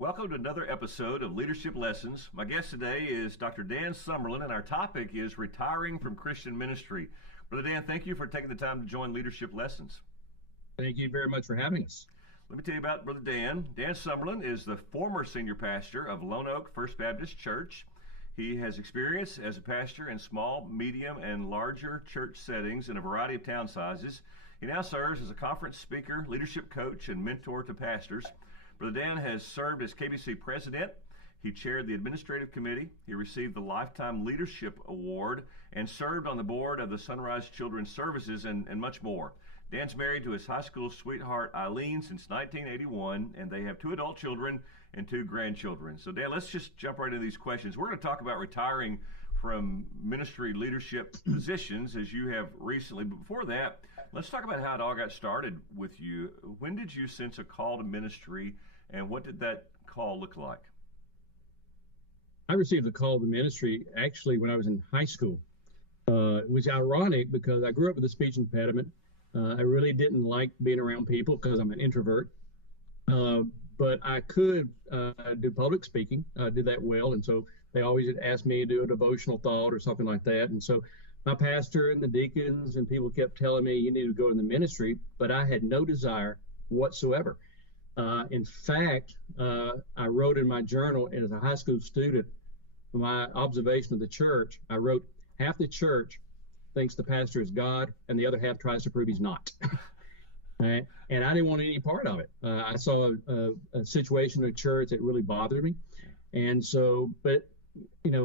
Welcome to another episode of Leadership Lessons. My guest today is Dr. Dan Summerlin, and our topic is retiring from Christian ministry. Brother Dan, thank you for taking the time to join Leadership Lessons. Thank you very much for having us. Let me tell you about Brother Dan. Dan Summerlin is the former senior pastor of Lone Oak First Baptist Church. He has experience as a pastor in small, medium, and larger church settings in a variety of town sizes. He now serves as a conference speaker, leadership coach, and mentor to pastors. Brother Dan has served as KBC president. He chaired the administrative committee. He received the Lifetime Leadership Award and served on the board of the Sunrise Children's Services and much more. Dan's married to his high school sweetheart Eileen since 1981, and they have 2 adult children and 2 grandchildren. So Dan, let's just jump right into these questions. We're going to talk about retiring from ministry leadership positions as you have recently. But before that, let's talk about how it all got started with you. When did you sense a call to ministry, and what did that call look like? I received a call to ministry actually when I was in high school. It was ironic because I grew up with a speech impediment. I really didn't like being around people because I'm an introvert. But I could do public speaking. I did that well. And so they always asked me to do a devotional thought or something like that. And so my pastor and the deacons and people kept telling me, you need to go in the ministry. But I had no desire whatsoever. In fact, I wrote in my journal as a high school student, my observation of the church, I wrote, half the church thinks the pastor is God, and the other half tries to prove he's not. Right? And I didn't want any part of it. I saw a situation in the church that really bothered me. And so, but,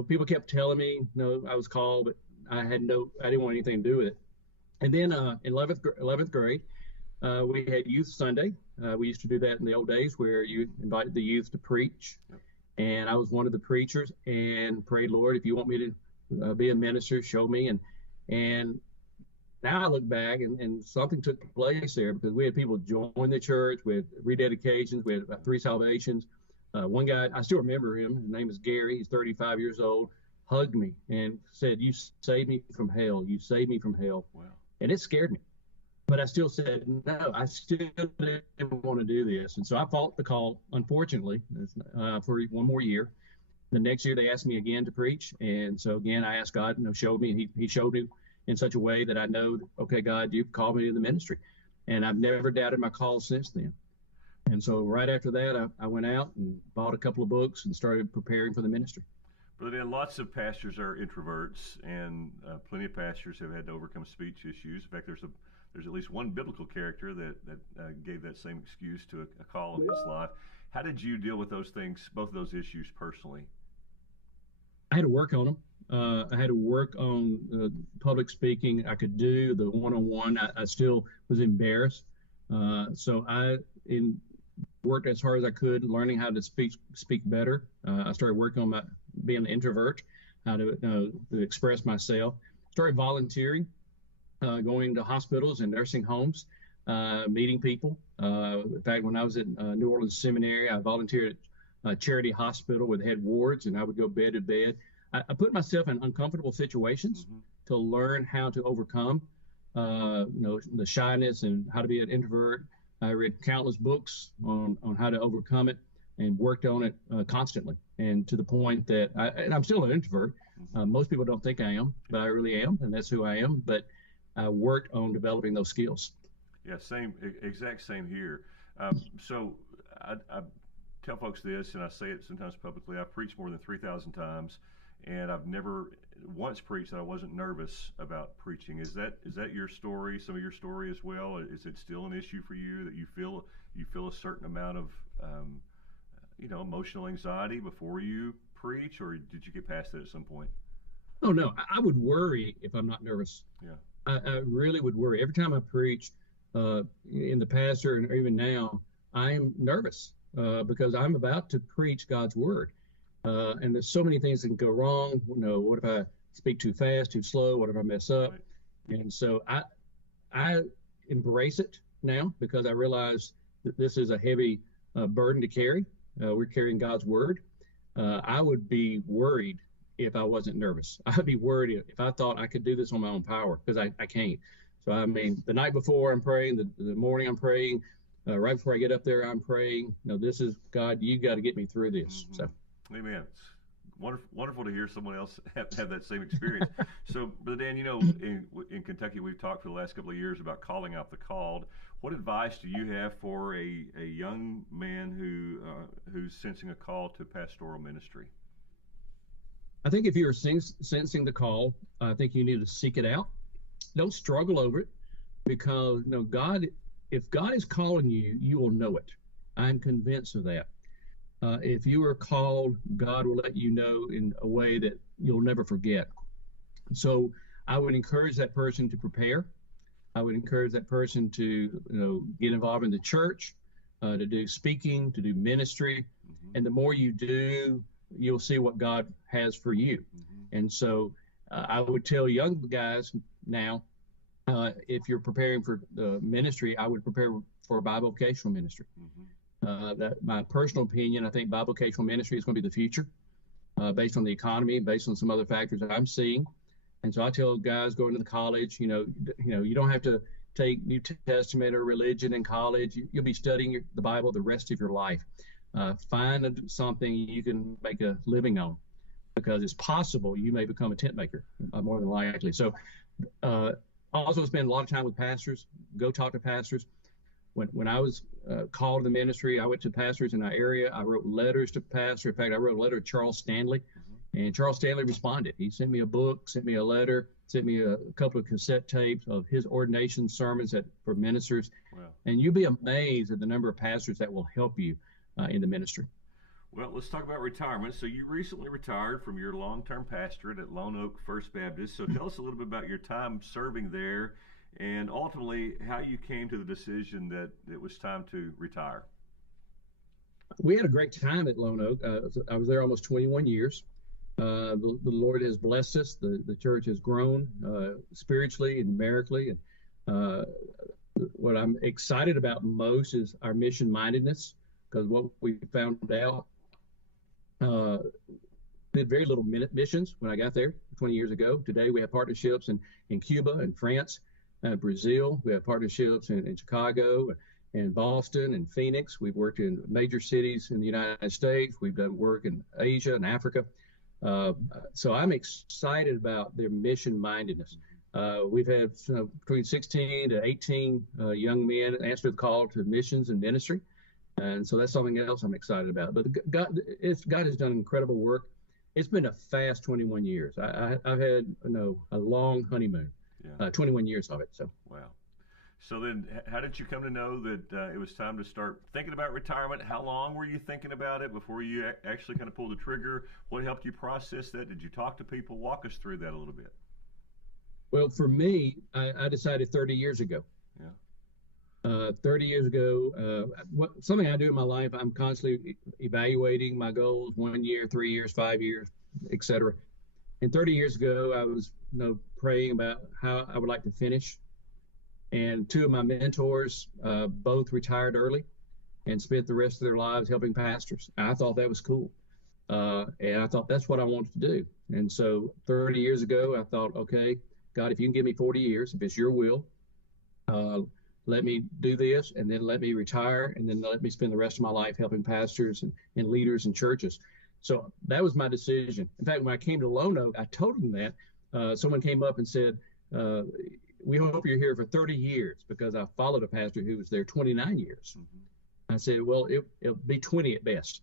people kept telling me, I was called, but I didn't want anything to do with it. And then in 11th grade, we had Youth Sunday. We used to do that in the old days where you invited the youth to preach. Yep. And I was one of the preachers and prayed, Lord, if you want me to be a minister, show me. And now I look back and something took place there because we had people join the church with rededications. We had about 3 salvations. One guy, I still remember him. His name is Gary. He's 35 years old, hugged me and said, you saved me from hell. You saved me from hell. Wow. And it scared me. But I still said, no, I still didn't want to do this. And so I fought the call, unfortunately, for one more year. The next year they asked me again to preach. And so again, I asked God, show me. And he showed me in such a way that I know, okay, God, you've called me to the ministry. And I've never doubted my call since then. And so right after that, I went out and bought a couple of books and started preparing for the ministry. Brother Dan, lots of pastors are introverts, and plenty of pastors have had to overcome speech issues. In fact, there's at least one biblical character that gave that same excuse to a call in his life. How did you deal with those things, both of those issues personally? I had to work on them. I had to work on public speaking. I could do the one-on-one. I still was embarrassed. So I worked as hard as I could, learning how to speak better. I started working on being an introvert, how to express myself. Started volunteering. Going to hospitals and nursing homes, meeting people. In fact, when I was at New Orleans Seminary, I volunteered at a charity hospital with head wards, and I would go bed to bed. I put myself in uncomfortable situations to learn how to overcome, the shyness and how to be an introvert. I read countless books on how to overcome it and worked on it constantly, and to the point that I'm still an introvert. Most people don't think I am, but I really am, and that's who I am. But I worked on developing those skills. Yeah, exact same here. So I tell folks this, and I say it sometimes publicly. I've preached more than 3,000 times, and I've never once preached that I wasn't nervous about preaching. Is that your story? Some of your story as well? Is it still an issue for you that you feel a certain amount of emotional anxiety before you preach, or did you get past that at some point? Oh no, I would worry if I'm not nervous. Yeah. I really would worry. Every time I preach, in the past or even now, I am nervous because I'm about to preach God's word. And there's so many things that can go wrong. What if I speak too fast, too slow? What if I mess up? Right. And so I embrace it now because I realize that this is a heavy burden to carry. We're carrying God's word. I would be worried if I wasn't nervous. I'd be worried if I thought I could do this on my own power, because I can't. So, I mean, the night before I'm praying, the morning I'm praying, Right before I get up there, I'm praying. This is God. You got to get me through this. So, amen. It's wonderful to hear someone else have that same experience. So, Brother Dan, in Kentucky, we've talked for the last couple of years about calling out the called. What advice do you have for a young man who's sensing a call to pastoral ministry? I think if you're sensing the call, I think you need to seek it out. Don't struggle over it, because if God is calling you, you will know it. I'm convinced of that. If you are called, God will let you know in a way that you'll never forget. So I would encourage that person to prepare. I would encourage that person to get involved in the church, to do speaking, to do ministry. And the more you do, you'll see what God has for you. And so I would tell young guys now, if you're preparing for the ministry, I would prepare for bivocational ministry. That my personal opinion, I think bivocational ministry is going to be the future, based on the economy, based on some other factors that I'm seeing. And so I tell guys going to the college, you don't have to take New Testament or religion in college. You'll be studying the Bible the rest of your life. Find something you can make a living on, because it's possible you may become a tent maker, more than likely. So also spend a lot of time with pastors. Go talk to pastors. When I was called to the ministry, I went to pastors in our area. I wrote letters to pastors. In fact, I wrote a letter to Charles Stanley, and Charles Stanley responded. He sent me a book, sent me a letter, sent me a couple of cassette tapes of his ordination sermons for ministers. Wow. And you'll be amazed at the number of pastors that will help you in the ministry. Well, let's talk about retirement. So you recently retired from your long-term pastorate at Lone Oak First Baptist. So tell us a little bit about your time serving there, and ultimately how you came to the decision that it was time to retire. We had a great time at Lone Oak. I was there almost 21 years. The Lord has blessed us. The church has grown spiritually and numerically. And what I'm excited about most is our mission mindedness, because what we found out, did very little missions when I got there 20 years ago. Today we have partnerships in Cuba and France, Brazil. We have partnerships in Chicago and Boston and Phoenix. We've worked in major cities in the United States. We've done work in Asia and Africa. So I'm excited about their mission mindedness. We've had between 16 to 18 young men answer the call to missions and ministry. And so that's something else I'm excited about. But God has done incredible work. It's been a fast 21 years. I've had a long honeymoon, 21 years of it. So wow. So then, how did you come to know that it was time to start thinking about retirement? How long were you thinking about it before you actually kind of pulled the trigger? What helped you process that? Did you talk to people? Walk us through that a little bit. Well, for me, I decided 30 years ago. 30 years ago, something I do in my life, I'm constantly evaluating my goals, 1 year, 3 years, 5 years, etc. And 30 years ago, I was praying about how I would like to finish. And two of my mentors both retired early and spent the rest of their lives helping pastors. I thought that was cool. And I thought that's what I wanted to do. And so 30 years ago, I thought, okay, God, if you can give me 40 years, if it's your will, let me do this, and then let me retire, and then let me spend the rest of my life helping pastors and leaders in churches. So that was my decision. In fact, when I came to Lone Oak, I told them that. Someone came up and said, we hope you're here for 30 years, because I followed a pastor who was there 29 years. I said, well, it'll be 20 at best,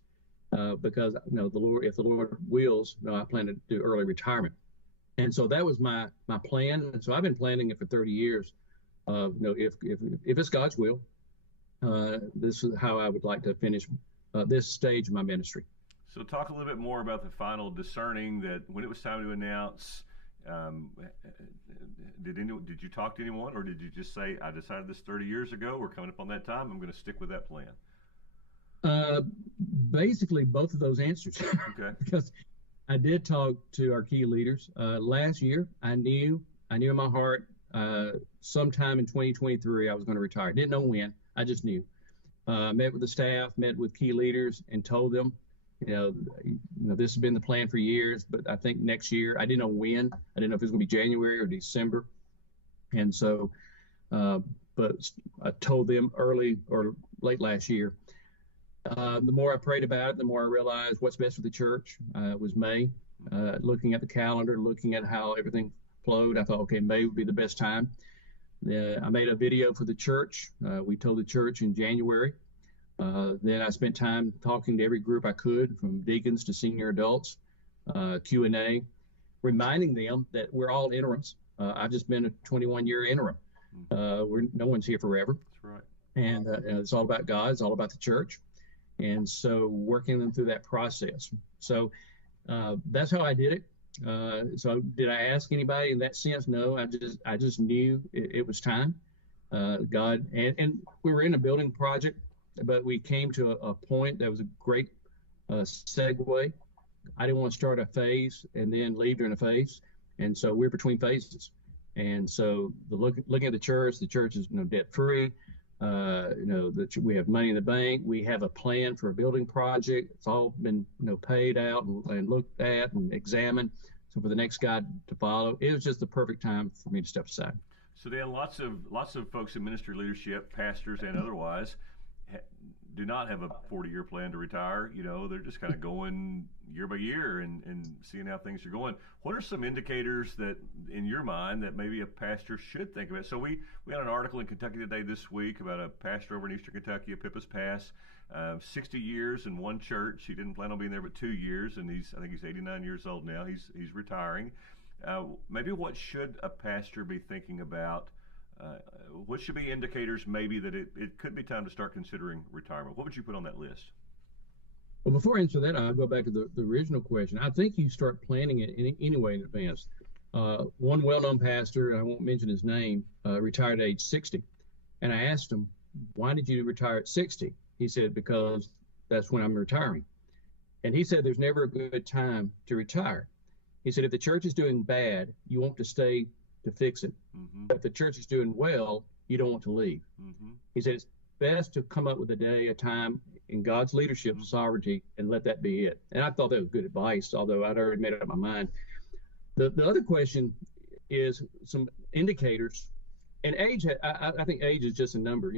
because the Lord, if the Lord wills, I plan to do early retirement. And so that was my plan. And so I've been planning it for 30 years. If it's God's will, this is how I would like to finish this stage of my ministry. So talk a little bit more about the final discerning that when it was time to announce. Did you talk to anyone, or did you just say, I decided this 30 years ago, we're coming up on that time, I'm going to stick with that plan? Basically both of those answers. Okay. Because I did talk to our key leaders last year. I knew in my heart sometime in 2023 I was going to retire. Didn't know when. I just knew. Met with the staff, met with key leaders, and told them, this has been the plan for years, but I think next year. I didn't know when. I didn't know if it was going to be January or December. And so, but I told them early or late last year. The more I prayed about it, the more I realized what's best for the church. It was May. Looking at the calendar, looking at how everything flowed, I thought, okay, May would be the best time. I made a video for the church. We told the church in January. Then I spent time talking to every group I could, from deacons to senior adults, Q&A, reminding them that we're all interims. I've just been a 21-year interim. No one's here forever. That's right. And it's all about God. It's all about the church. And so working them through that process. So that's how I did it. So did I ask anybody in that sense? No, I just knew it was time. God, and we were in a building project, but we came to a point that was a great segue. I didn't want to start a phase and then leave during a phase. And so we're between phases. And so looking at the church is debt free. We have money in the bank. We have a plan for a building project. It's all been paid out and looked at and examined. So for the next guy to follow, it was just the perfect time for me to step aside. So then, lots of folks in ministry leadership, pastors and otherwise, do not have a 40-year plan to retire. They're just kind of going year by year and seeing how things are going. What are some indicators that, in your mind, that maybe a pastor should think about? So we had an article in Kentucky Today this week about a pastor over in Eastern Kentucky at Pippa's Pass, 60 years in one church. He didn't plan on being there but 2 years, and I think he's 89 years old now. He's retiring. Maybe what should a pastor be thinking about? What should be indicators maybe that it could be time to start considering retirement? What would you put on that list? Well, before I answer that, I'll go back to the original question. I think you start planning it anyway in advance. One well-known pastor, and I won't mention his name, retired at age 60. And I asked him, why did you retire at 60? He said, because that's when I'm retiring. And he said, there's never a good time to retire. He said, if the church is doing bad, you want to stay to fix it. Mm-hmm. But if the church is doing well, you don't want to leave. Mm-hmm. He said, it's best to come up with a time in God's leadership and sovereignty and let that be it. And I thought that was good advice, although I'd already made up my mind. The other question is some indicators. And age, I think age is just a number.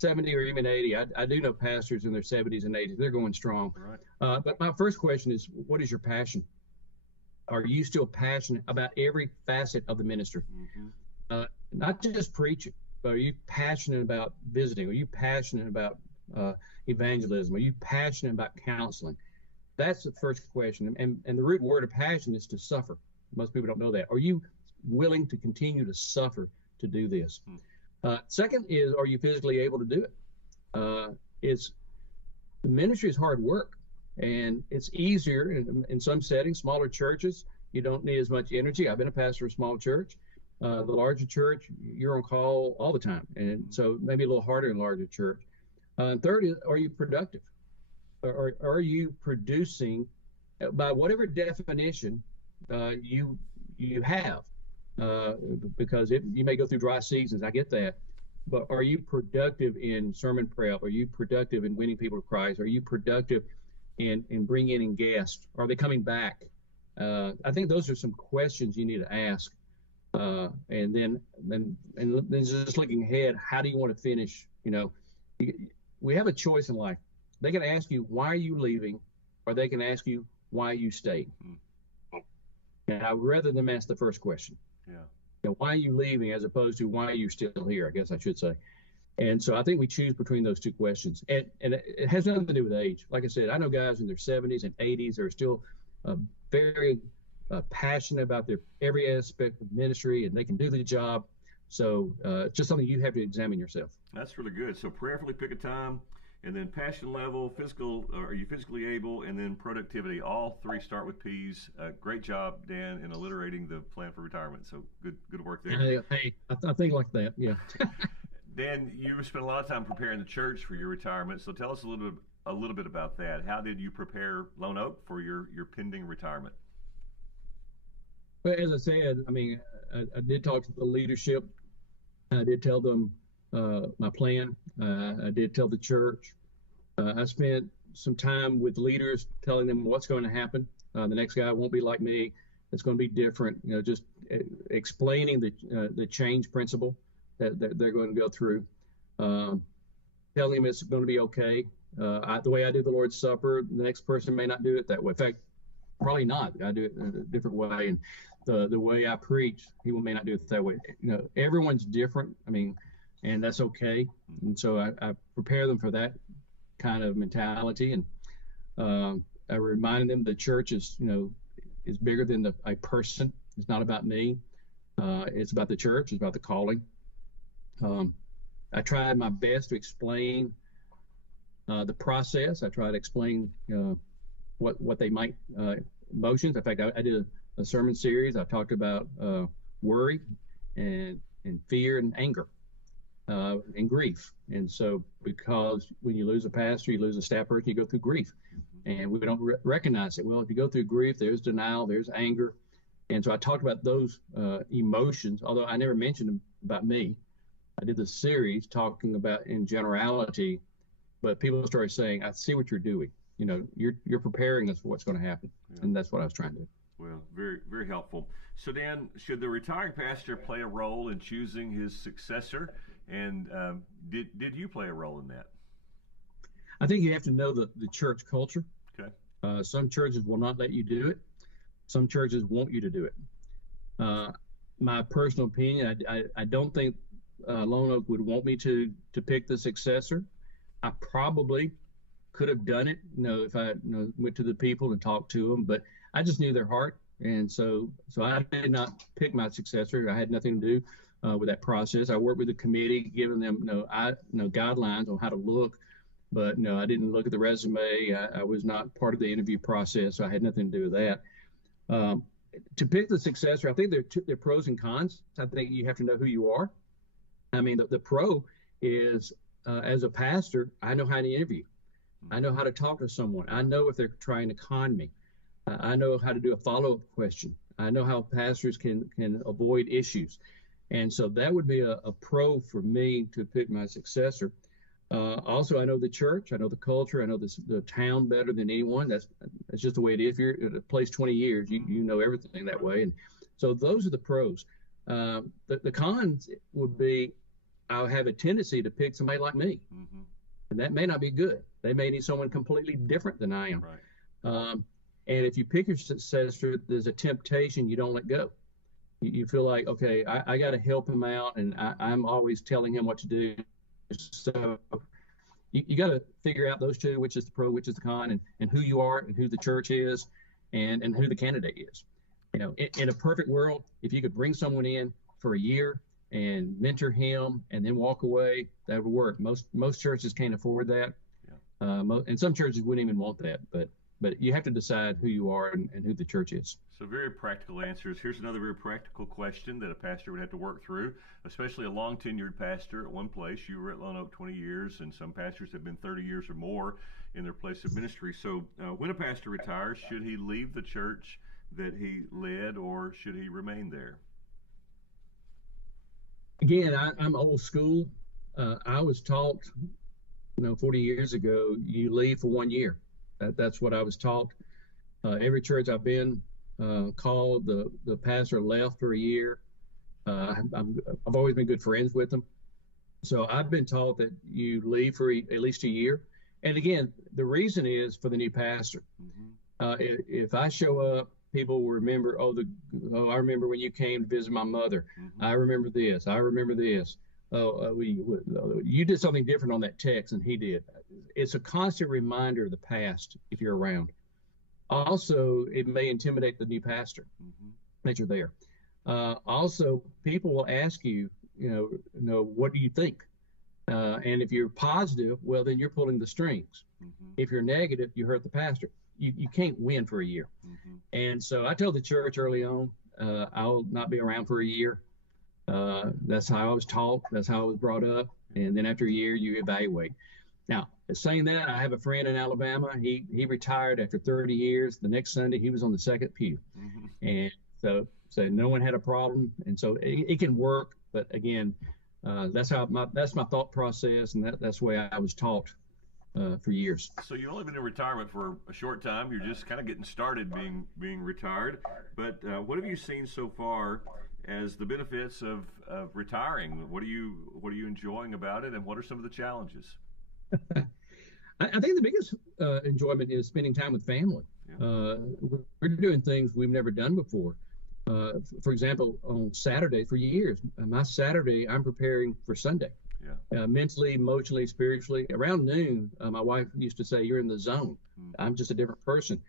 70 or even 80. I do know pastors in their 70s and 80s. They're going strong. Right. But my first question is, what is your passion? Are you still passionate about every facet of the ministry? Mm-hmm. Not just preaching, but are you passionate about visiting? Are you passionate about evangelism? Are you passionate about counseling? That's the first question. And the root word of passion is to suffer. Most people don't know that. Are you willing to continue to suffer to do this? Second is, are you physically able to do it? The ministry is hard work. And it's easier in some settings, smaller churches, you don't need as much energy. I've been a pastor of a small church. The larger church, you're on call all the time. And so maybe a little harder in larger church. Third is, are you productive? Are you producing by whatever definition you have? Because you may go through dry seasons. I get that. But are you productive in sermon prep? Are you productive in winning people to Christ? Are you productive in bringing in guests? Are they coming back? I think those are some questions you need to ask. And then just looking ahead, how do you want to finish? We have a choice in life. They can ask you, why are you leaving? Or they can ask you, why you stayed. And I would rather them ask the first question. Yeah. Why are you leaving, as opposed to why are you still here, I guess I should say. And so I think we choose between those two questions. And it has nothing to do with age. Like I said, I know guys in their 70s and 80s that are still very passionate about their every aspect of ministry, and they can do the job. So it's just something you have to examine yourself. That's really good. So prayerfully pick a time, and then passion level, are you physically able, and then productivity. All three start with P's. Great job, Dan, in alliterating the plan for retirement. So good work there. Hey, I think like that, yeah. Dan, you spent a lot of time preparing the church for your retirement. So tell us a little bit about that. How did you prepare Lone Oak for your pending retirement? Well, as I said, I did talk to the leadership. I did tell them my plan. I did tell the church. I spent some time with leaders telling them what's going to happen. The next guy won't be like me. It's going to be different. Just explaining the change principle that they're going to go through. tell him it's going to be okay. The way I do the Lord's Supper, the next person may not do it that way. In fact, probably not. I do it in a different way. And the way I preach, people may not do it that way. Everyone's different. I mean, and that's okay. And so I prepare them for that kind of mentality. And I remind them the church is bigger than a person. It's not about me. It's about the church. It's about the calling. I tried my best to explain the process. I try to explain what they might emotions. In fact, I did a sermon series. I talked about worry and fear and anger and grief. And so, because when you lose a pastor, you lose a staff person, you go through grief, and we don't recognize it. Well, if you go through grief, there's denial, there's anger, and so I talked about those emotions. Although I never mentioned them about me. I did the series talking about in generality, but people started saying, "I see what you're doing. You're preparing us for what's going to happen," and that's what I was trying to do. Well, very, very helpful. So, Dan, should the retiring pastor play a role in choosing his successor? And did you play a role in that? I think you have to know the church culture. Okay. Some churches will not let you do it. Some churches want you to do it. My personal opinion, I don't think Lone Oak would want me to pick the successor. I probably could have done it, if I went to the people and talked to them, but I just knew their heart, and so I did not pick my successor. I had nothing to do with that process. I worked with the committee, giving them guidelines on how to look, but I didn't look at the resume. I was not part of the interview process, so I had nothing to do with that. To pick the successor, I think there are pros and cons. I think you have to know who you are. I mean, the pro is as a pastor, I know how to interview. I know how to talk to someone. I know if they're trying to con me. I know how to do a follow-up question. I know how pastors can avoid issues. And so that would be a pro for me to pick my successor. Also, I know the church. I know the culture. I know the town better than anyone. That's just the way it is. If you're at a place 20 years, you know everything that way. And so those are the pros. The cons would be I'll have a tendency to pick somebody like me. Mm-hmm. And that may not be good. They may need someone completely different than I am. Right. And if you pick your successor, there's a temptation you don't let go. You feel like, okay, I got to help him out, and I'm always telling him what to do. So you got to figure out those two, which is the pro, which is the con, and who you are and who the church is and who the candidate is. In a perfect world, if you could bring someone in for a year and mentor him and then walk away, that would work. Most churches can't afford that. Yeah. And some churches wouldn't even want that, but you have to decide who you are and who the church is. So very practical answers. Here's another very practical question that a pastor would have to work through, especially a long tenured pastor at one place. You were at Lone Oak 20 years, and some pastors have been 30 years or more in their place of ministry. So when a pastor retires, should he leave the church that he led, or should he remain there? Again, I'm old school. I was taught, 40 years ago, you leave for 1 year. That's what I was taught. Every church I've been called, the pastor left for a year. I've always been good friends with them. So I've been taught that you leave for at least a year. And again, the reason is for the new pastor. Mm-hmm. If I show up, people will remember, I remember when you came to visit my mother. Mm-hmm. I remember this. I remember this. You did something different on that text than he did. It's a constant reminder of the past if you're around. Also, it may intimidate the new pastor that you're there. Also, people will ask you, what do you think? And if you're positive, well, then you're pulling the strings. Mm-hmm. If you're negative, you hurt the pastor. You can't win for a year. Mm-hmm. And so I told the church early on, I'll not be around for a year. That's how I was taught. That's how I was brought up. And then after a year, you evaluate. Now, saying that, I have a friend in Alabama. He retired after 30 years. The next Sunday, he was on the second pew. Mm-hmm. And so no one had a problem. And so it can work. But again, that's my thought process, and that's the way I was taught for years. So you've only been in retirement for a short time. You're just kind of getting started being retired. But what have you seen so far as the benefits of retiring? What are you enjoying about it, and what are some of the challenges? I think the biggest enjoyment is spending time with family. Yeah. We're doing things we've never done before. For example, on Saturday, for years, my Saturday, I'm preparing for Sunday. Yeah. Mentally, emotionally, spiritually. Around noon, my wife used to say, "You're in the zone." I'm just a different person.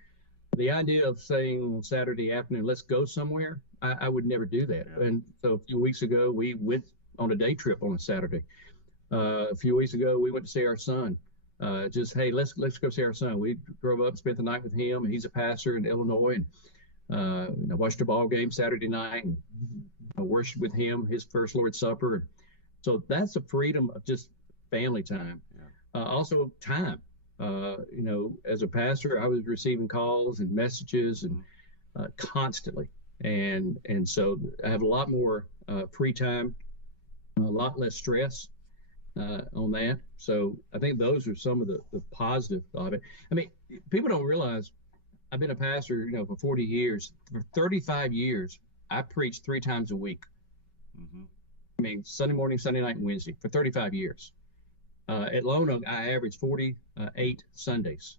The idea of saying on Saturday afternoon, "Let's go somewhere," I would never do that. Yeah. And so a few weeks ago, we went on a day trip on a Saturday. A few weeks ago, we went to see our son. Just, hey, let's go see our son. We drove up, spent the night with him. He's a pastor in Illinois, and watched a ball game Saturday night, and worshiped with him his first Lord's Supper. So that's the freedom of just family time. Yeah. Also time. As a pastor, I was receiving calls and messages and constantly, and so I have a lot more free time, a lot less stress on that. So I think those are some of the positive of it. I mean, people don't realize I've been a pastor, for 40 years. For 35 years, I preached 3 times a week. Mm-hmm. I mean, Sunday morning, Sunday night, and Wednesday for 35 years. At Lone Oak, I averaged 48 Sundays.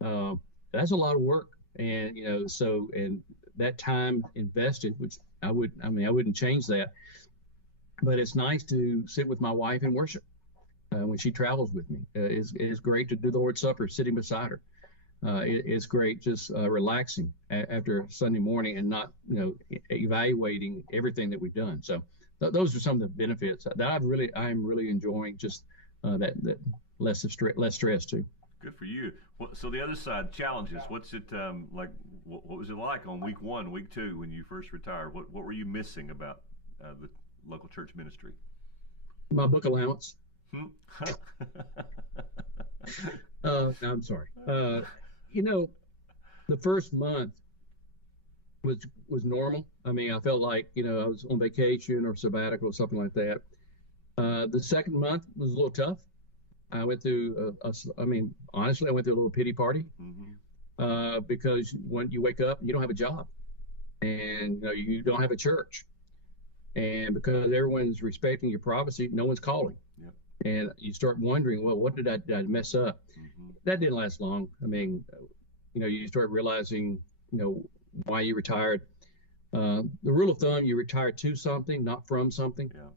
That's a lot of work, and and that time invested, which I wouldn't change that. But it's nice to sit with my wife and worship when she travels with me. It's great to do the Lord's Supper sitting beside her. It's great just relaxing after Sunday morning and not evaluating everything that we've done. So those are some of the benefits that I'm really enjoying. Just that less stress too. Good for you. Well, so the other side, challenges. What's it like? What was it like on week 1, week 2 when you first retired? What were you missing about the local church ministry? My book allowance. I'm sorry. The first month was normal. I mean, I felt like I was on vacation or sabbatical or something like that. The second month was a little tough. I went through honestly, I went through a little pity party. Mm-hmm. Because when you wake up, you don't have a job, and you don't have a church, and because everyone's respecting your privacy, no one's calling. Yep. And you start wondering, well, what did I mess up? Mm-hmm. That didn't last long. I mean, you start realizing, why you retired. The rule of thumb, you retire to something, not from something. Yeah.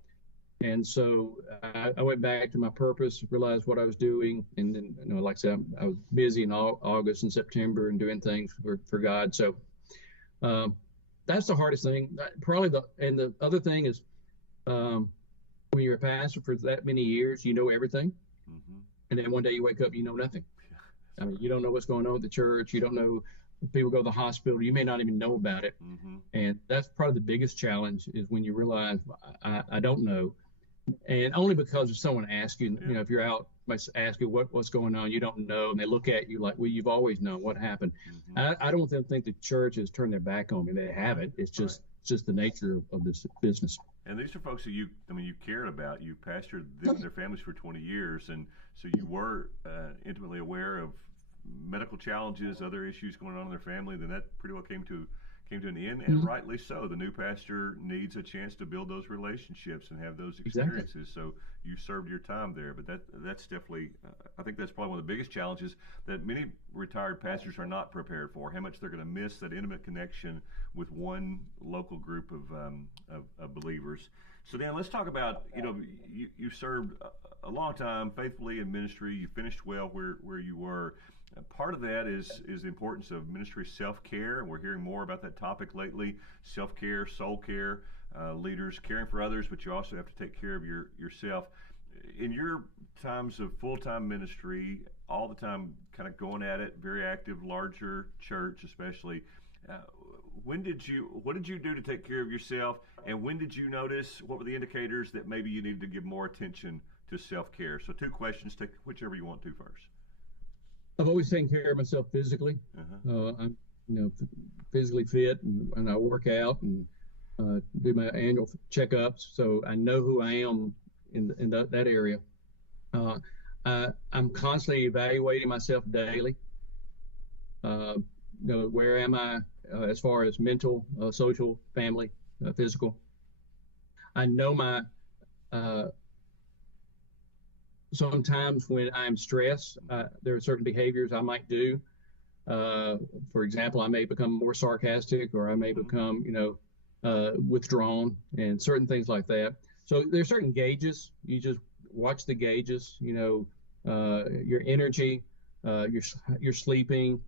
And so I went back to my purpose, realized what I was doing. And then, like I said, I was busy in August and September and doing things for God. So that's the hardest thing. Probably the other thing is when you're a pastor for that many years, you know everything. Mm-hmm. And then one day you wake up, you know nothing. I mean, you don't know what's going on with the church. You don't know if people go to the hospital. You may not even know about it. Mm-hmm. And that's probably the biggest challenge is when you realize I don't know. And only because if someone asks you, if you're out, ask you what's going on, you don't know, and they look at you like, well, you've always known what happened. Mm-hmm. I don't think the church has turned their back on me. They haven't. It's just the nature of this business. And these are folks that you cared about. You pastored them and their families for 20 years, and so you were intimately aware of medical challenges, other issues going on in their family. Then that pretty well came to an end, and rightly so. The new pastor needs a chance to build those relationships and have those experiences. Exactly. So you served your time there, but that's definitely, I think that's probably one of the biggest challenges that many retired pastors are not prepared for. How much they're going to miss that intimate connection with one local group of believers. So Dan, let's talk about you served a long time faithfully in ministry. You finished well where you were. Part of that is the importance of ministry self-care, and we're hearing more about that topic lately. Self-care, soul care, leaders caring for others, but you also have to take care of yourself. In your times of full-time ministry, all the time kind of going at it, very active, larger church especially, what did you do to take care of yourself, and when did you notice, what were the indicators that maybe you needed to give more attention to self-care? So 2 questions, take whichever you want to first. I've always taken care of myself physically. Uh-huh. I'm, physically fit, and I work out and do my annual checkups, so I know who I am in that area. I'm constantly evaluating myself daily. Where am I as far as mental, social, family, physical? I know my sometimes when I'm stressed, there are certain behaviors I might do. For example, I may become more sarcastic, or I may become, withdrawn, and certain things like that. So there's certain gauges. You just watch the gauges. Your energy, your sleeping,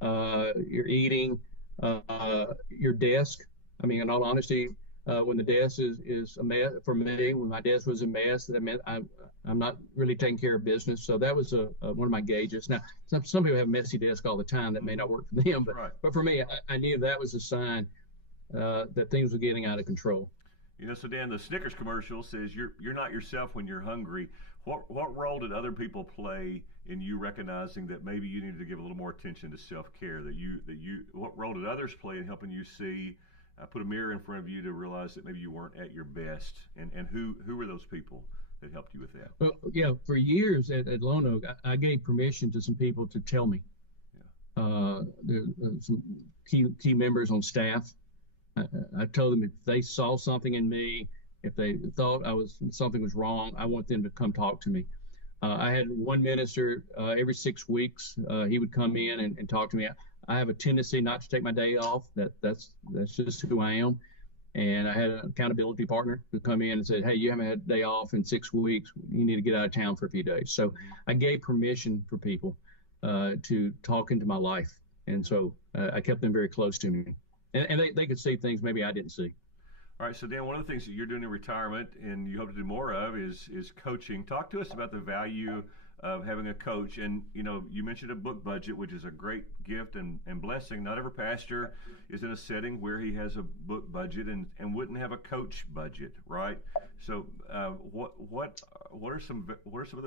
your eating, your desk. I mean, in all honesty, when the desk is a mess for me, when my desk was a mess, that meant I'm not really taking care of business. So that was one of my gauges. Now, some people have messy desks all the time. That may not work for them, but Right. but for me, I knew that was a sign that things were getting out of control. So Dan, the Snickers commercial says you're not yourself when you're hungry. What role did other people play in you recognizing that maybe you needed to give a little more attention to self care? What role did others play in helping you see, put a mirror in front of you to realize that maybe you weren't at your best? And who were those people that helped you with that? Well, yeah, for years at Lone Oak, I gave permission to some people to tell me. There's some key members on staff. I told them if they saw something in me, if they thought something was wrong, I want them to come talk to me. I had one minister every 6 weeks. He would come in and talk to me. I have a tendency not to take my day off. That's just who I am. And I had an accountability partner who come in and said, "Hey, you haven't had a day off in 6 weeks. You need to get out of town for a few days." So I gave permission for people to talk into my life, and so I kept them very close to me, and they could see things maybe I didn't see. All right, so Dan, one of the things that you're doing in retirement and you hope to do more of is coaching. Talk to us about the value of having a coach. And you mentioned a book budget, which is a great gift and blessing. Not every pastor is in a setting where he has a book budget and wouldn't have a coach budget, right? So what are some of the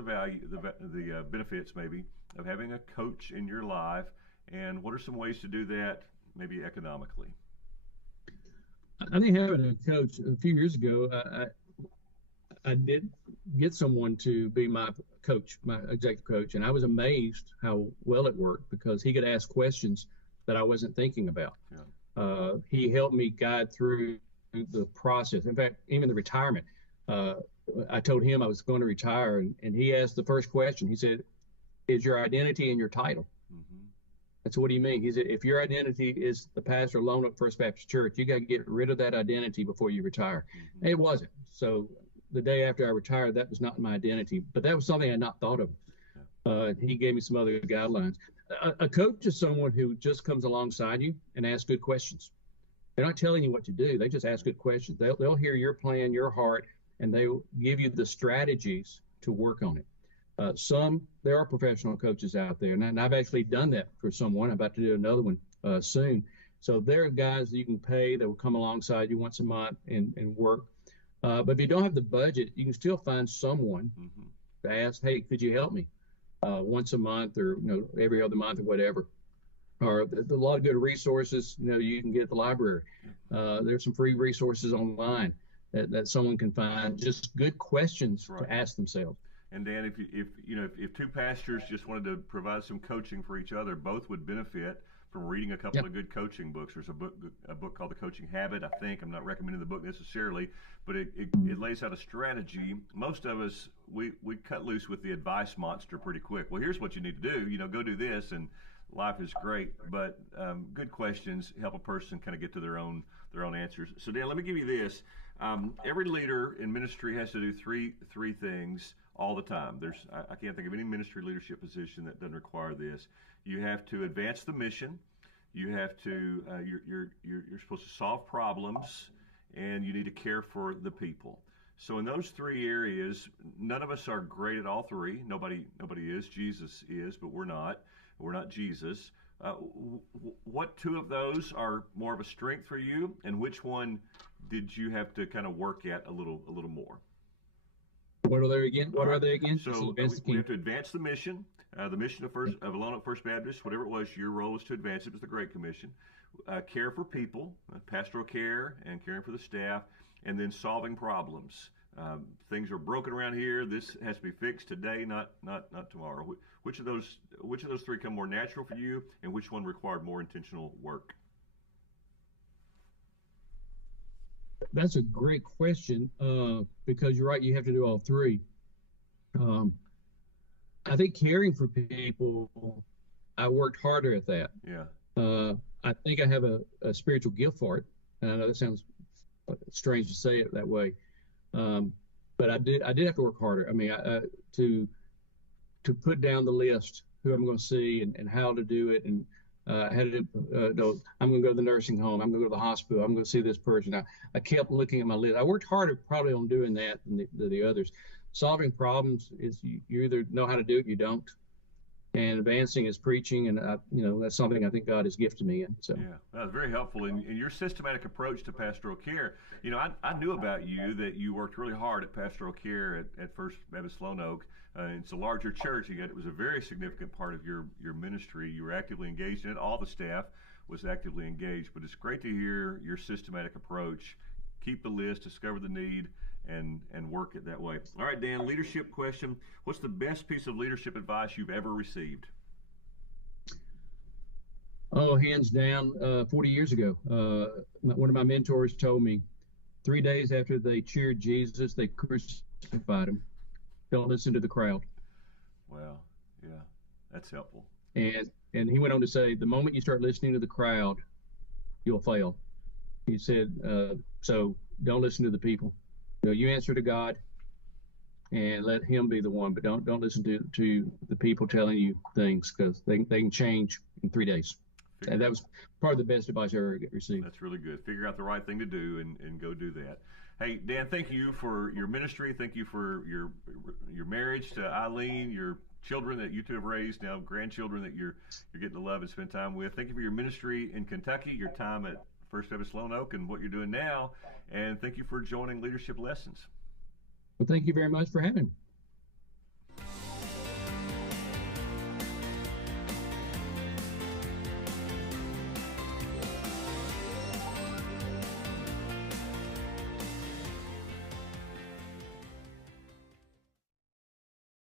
the benefits maybe of having a coach in your life, and what are some ways to do that maybe economically? I think having a coach a few years ago, I did get someone to be my coach, my executive coach, and I was amazed how well it worked because he could ask questions that I wasn't thinking about. He helped me guide through the process. In fact, even the retirement, I told him I was going to retire, and he asked the first question. He said, "Is your identity in your title?" I said, "What do you mean?" He said, "If your identity is the pastor of Lone Oak First Baptist Church, you got to get rid of that identity before you retire." And it wasn't. So the day after I retired, that was not my identity, but that was something I had not thought of. He gave me some other guidelines. A coach is someone who just comes alongside you and asks good questions. They're not telling you what to do. They just ask good questions. They'll hear your plan, your heart, and they will give you the strategies to work on it. There are professional coaches out there, and I've actually done that for someone. I'm about to do another one soon. So there are guys that you can pay that will come alongside you once a month and work. But if you don't have the budget, you can still find someone to ask, "Hey, could you help me once a month, or every other month, or whatever?" Or a lot of good resources you can get at the library. There's some free resources online that someone can find. Just good questions to ask themselves. And Dan, if two pastors just wanted to provide some coaching for each other, both would benefit from reading a couple of good coaching books. There's a book called The Coaching Habit. I'm not recommending the book necessarily, but it lays out a strategy. Most of us we cut loose with the advice monster pretty quick. Well, here's what you need to do. Go do this, and life is great. But good questions help a person kind of get to their own answers. So Dan, let me give you this. Every leader in ministry has to do three things all the time. I can't think of any ministry leadership position that doesn't require this. You have to advance the mission. You have to you're supposed to solve problems, and you need to care for the people. So in those three areas, none of us are great at all three. Nobody is. Jesus is, but we're not. We're not Jesus. What two of those are more of a strength for you, and which one did you have to kind of work at a little more? What are they again? What are they again? So we have to advance the mission of Lone Oak First Baptist, whatever it was. Your role was to advance it. It was the Great Commission. Care for people, pastoral care, and caring for the staff, and then solving problems. Things are broken around here. This has to be fixed today, not tomorrow. Which of those three come more natural for you, and which one required more intentional work? That's a great question because you're right. You have to do all three. I think caring for people, I worked harder at that. Yeah. I think I have a spiritual gift for it. And I know that sounds strange to say it that way, but I did have to work harder. I mean, to put down the list who I'm going to see and how to do it, and how to do, I'm going to go to the nursing home. I'm going to go to the hospital. I'm going to see this person. I kept looking at my list. I worked harder probably on doing that than the others. Solving problems is you either know how to do it, you don't. And advancing is preaching, and that's something I think God has gifted me in. So yeah, that was very helpful in your systematic approach to pastoral care. I knew about you that you worked really hard at pastoral care at First Baptist Lone Oak. It's a larger church, and yet it was a very significant part of your ministry. You were actively engaged in it. All the staff was actively engaged. But it's great to hear your systematic approach. Keep the list, discover the need, and work it that way. All right, Dan, leadership question. What's the best piece of leadership advice you've ever received? Oh, hands down, 40 years ago, one of my mentors told me 3 days after they cheered Jesus, they crucified him. Don't listen to the crowd. Wow. Yeah, that's helpful. And he went on to say, the moment you start listening to the crowd, you'll fail. He said, so don't listen to the people. You answer to God and let him be the one, but don't listen to the people telling you things, because they can change in 3 days. And that was part of the best advice I ever received. That's really good. Figure out the right thing to do and go do that. Hey, Dan, thank you for your ministry. Thank you for your marriage to Eileen, your children that you two have raised, now grandchildren that you're getting to love and spend time with. Thank you for your ministry in Kentucky, your time at First Baptist Lone Oak, and what you're doing now. And thank you for joining Leadership Lessons. Well, thank you very much for having me.